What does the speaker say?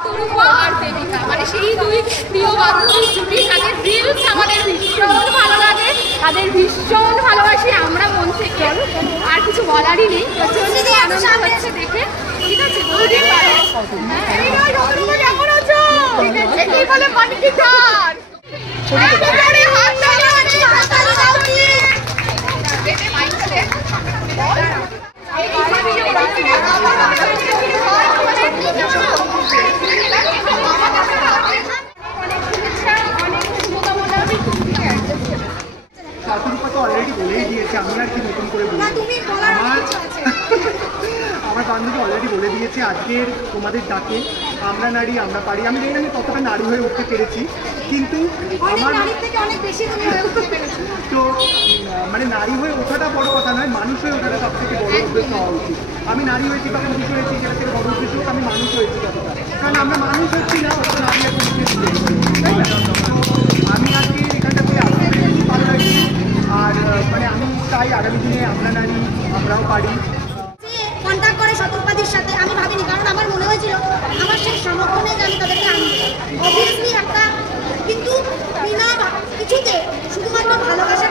আর দেবিকা মানে সেই দুই প্রিয় বান্ধবী জুটি, তাদের রিলস আমাদের ভীষণ ভালো লাগে, তাদের ভীষণ ভালোবাসি আমরা মন থেকে। আর কিছু বলারই নেই, প্রচন্ড আনন্দ হচ্ছে দেখে। ঠিক আছে, বলতে পারো। কেমন আছো? এটাই বলে মানিকি ধার। অলরেডি বলেই দিয়েছে, আমি আর কি নতুন করে বলি। আমার বান্ধবী অলরেডি বলে দিয়েছে আজকের তোমাদের ডাকে আমরা নারী আমরা পারি। আমি জানি না আমি কতটা নারী হয়ে উঠতে পেরেছি, কিন্তু আমার তো মানে নারী হয়ে ওঠাটা বড় কথা নয়, মানুষ হয়ে ওঠাটা সব থেকে বড় উদ্দেশ্য হওয়া উচিত। আমি নারী হয়েছি বা পুরুষ হয়েছি সেটা থেকে বড় উদ্দেশ্য হোক, আমি মানুষ হয়েছি যতটা, কারণ আমরা মানুষ হচ্ছি না ওটা নারী এখন তাই না। আমি আজকে এখানটা করে আসতে পেরেছি, ভালো লাগছে। আর মানে আমি চাই আগামী দিনে আমরা নারী আমরাও পারি। কন্ট্যাক্ট করে শতরূপাদির সাথে আমি ভাবিনি, কারণ আমার মনে হয়েছিল আমার সেই সামর্থ্য নেই যে আমি তাদেরকে আনবো অবভিয়াসলি একটা, কিন্তু বিনা কিছুতে শুধুমাত্র ভালোবাসা